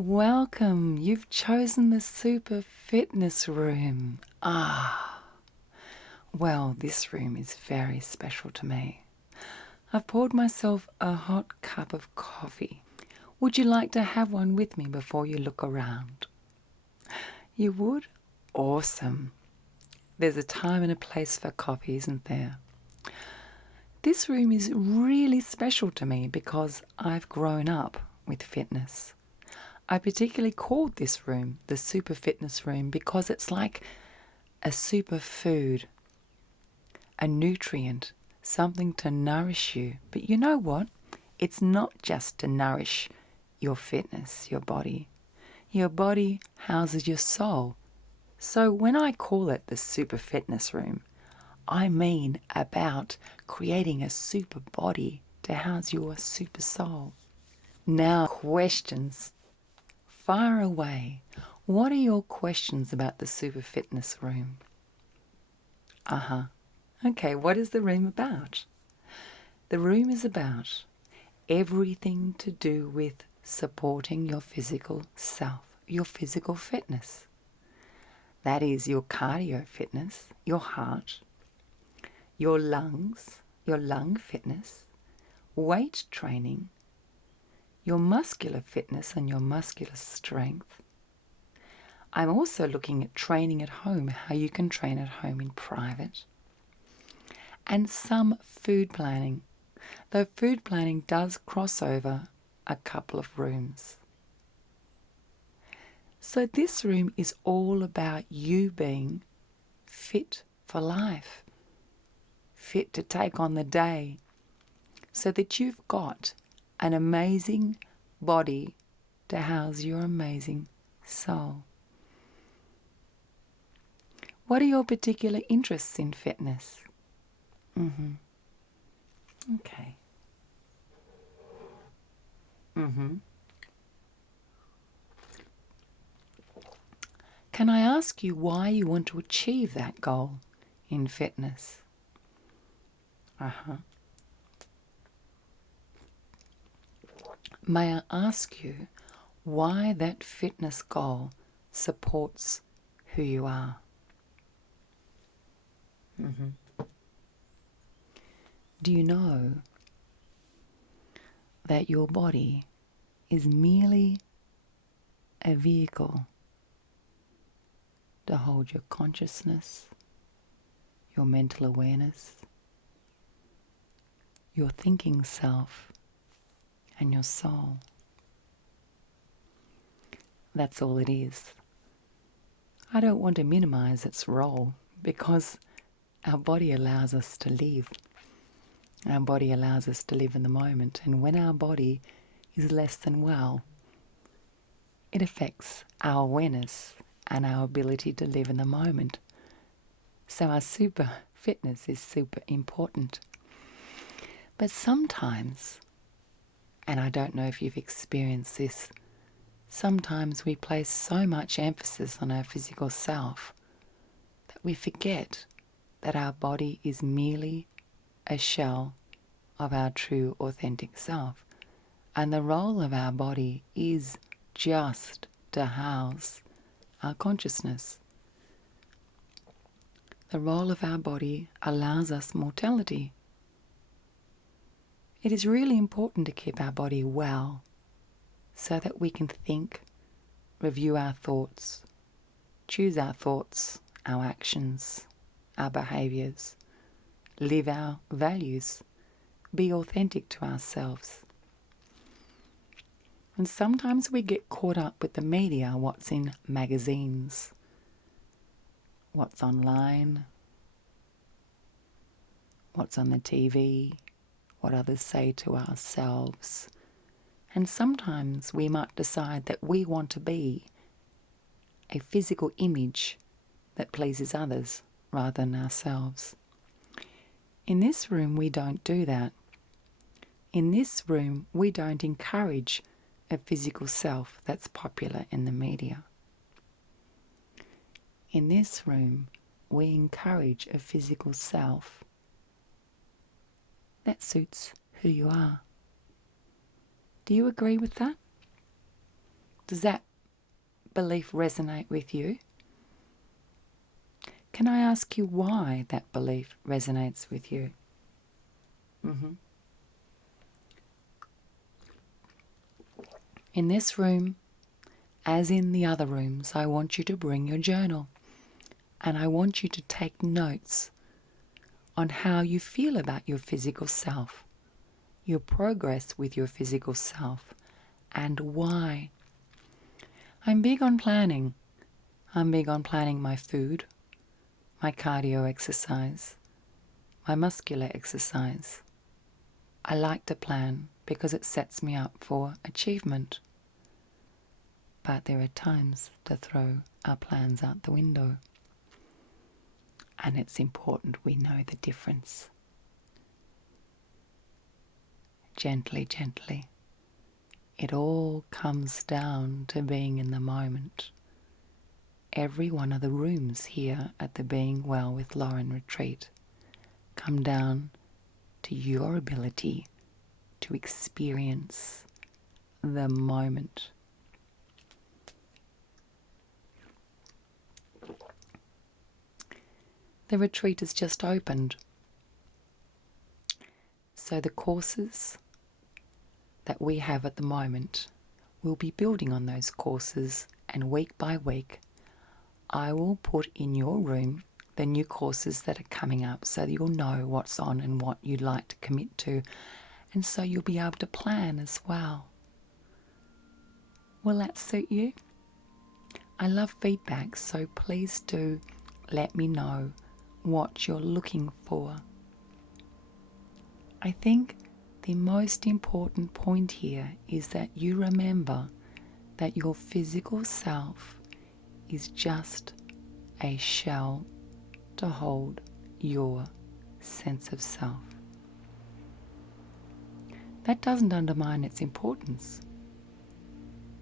Welcome. You've chosen the SuperFitness room. Well, this room is very special to me. I've poured myself a hot cup of coffee. Would you like to have one with me before you look around? You would? Awesome. There's a time and a place for coffee, isn't there? This room is really special to me because I've grown up with fitness. I particularly called this room the SuperFitness room because it's like a superfood, a nutrient, something to nourish you. But you know what? It's not just to nourish your fitness, your body. Your body houses your soul. So when I call it the SuperFitness room, I mean about creating a super body to house your super soul. Now, questions. Far away. What are your questions about the SuperFitness room? Okay, what is the room about? The room is about everything to do with supporting your physical self, your physical fitness. That is your cardio fitness, your heart, your lungs, your lung fitness, weight training, your muscular fitness and your muscular strength. I'm also looking at training at home, how you can train at home in private. And some food planning, though food planning does cross over a couple of rooms. So this room is all about you being fit for life, fit to take on the day, so that you've got an amazing body to house your amazing soul. What are your particular interests in fitness? Okay. Can I ask you why you want to achieve that goal in fitness? May I ask you why that fitness goal supports who you are? Do you know that your body is merely a vehicle to hold your consciousness, your mental awareness, your thinking self, and your soul? That's all it is. I don't want to minimize its role because our body allows us to live. Our body allows us to live in the moment, and when our body is less than well, it affects our awareness and our ability to live in the moment. So our super fitness is super important. But sometimes, and I don't know if you've experienced this, sometimes we place so much emphasis on our physical self that we forget that our body is merely a shell of our true authentic self. And the role of our body is just to house our consciousness. The role of our body allows us mortality. It is really important to keep our body well so that we can think, review our thoughts, choose our thoughts, our actions, our behaviours, live our values, be authentic to ourselves. And sometimes we get caught up with the media, what's in magazines, what's online, what's on the TV, what others say to ourselves. And sometimes we might decide that we want to be a physical image that pleases others rather than ourselves. In this room, we don't do that. In this room, we don't encourage a physical self that's popular in the media. In this room, we encourage a physical self that suits who you are. Do you agree with that? Does that belief resonate with you? Can I ask you why that belief resonates with you? In this room, as in the other rooms, I want you to bring your journal, and I want you to take notes on how you feel about your physical self, your progress with your physical self, and why. I'm big on planning. I'm big on planning my food, my cardio exercise, my muscular exercise. I like to plan because it sets me up for achievement. But there are times to throw our plans out the window. And it's important we know the difference. Gently, gently. It all comes down to being in the moment. Every one of the rooms here at the Being Well with Lauren retreat come down to your ability to experience the moment. The retreat has just opened. So the courses that we have at the moment, we'll be building on those courses, and week by week I will put in your room the new courses that are coming up so that you'll know what's on and what you'd like to commit to, and so you'll be able to plan as well. Will that suit you? I love feedback, so please do let me know what you're looking for. I think the most important point here is that you remember that your physical self is just a shell to hold your sense of self. That doesn't undermine its importance,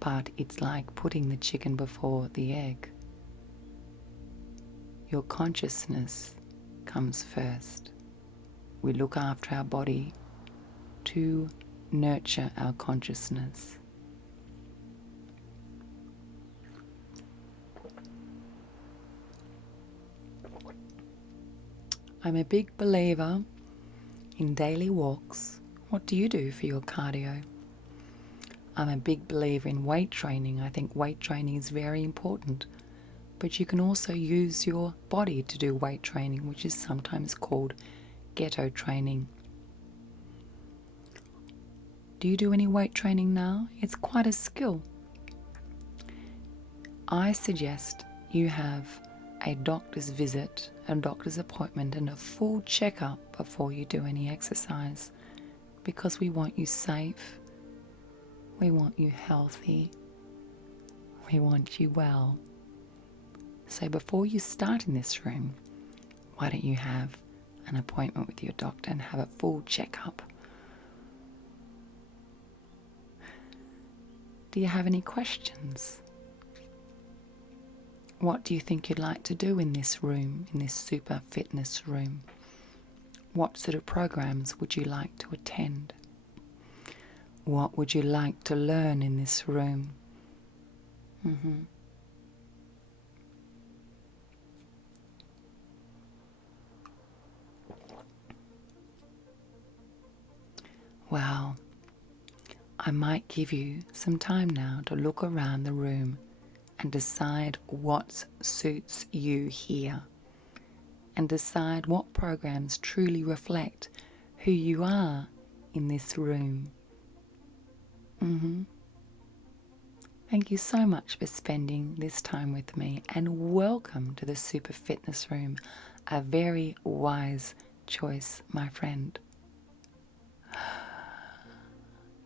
but it's like putting the chicken before the egg. Your consciousness comes first. We look after our body to nurture our consciousness. I'm a big believer in daily walks. What do you do for your cardio? I'm a big believer in weight training. I think weight training is very important. But you can also use your body to do weight training, which is sometimes called ghetto training. Do you do any weight training now? It's quite a skill. I suggest you have a doctor's visit, a doctor's appointment, and a full checkup before you do any exercise, because we want you safe, we want you healthy, we want you well. So before you start in this room, why don't you have an appointment with your doctor and have a full checkup? Do you have any questions? What do you think you'd like to do in this room, in this SuperFitness room? What sort of programs would you like to attend? What would you like to learn in this room? Well, I might give you some time now to look around the room and decide what suits you here, and decide what programs truly reflect who you are in this room. Thank you so much for spending this time with me, and welcome to the Super Fitness Room. A very wise choice, my friend.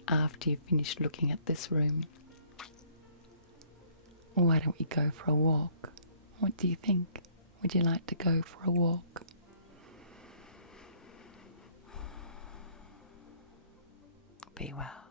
After you've finished looking at this room, why don't we go for a walk? What do you think? Would you like to go for a walk? Be well.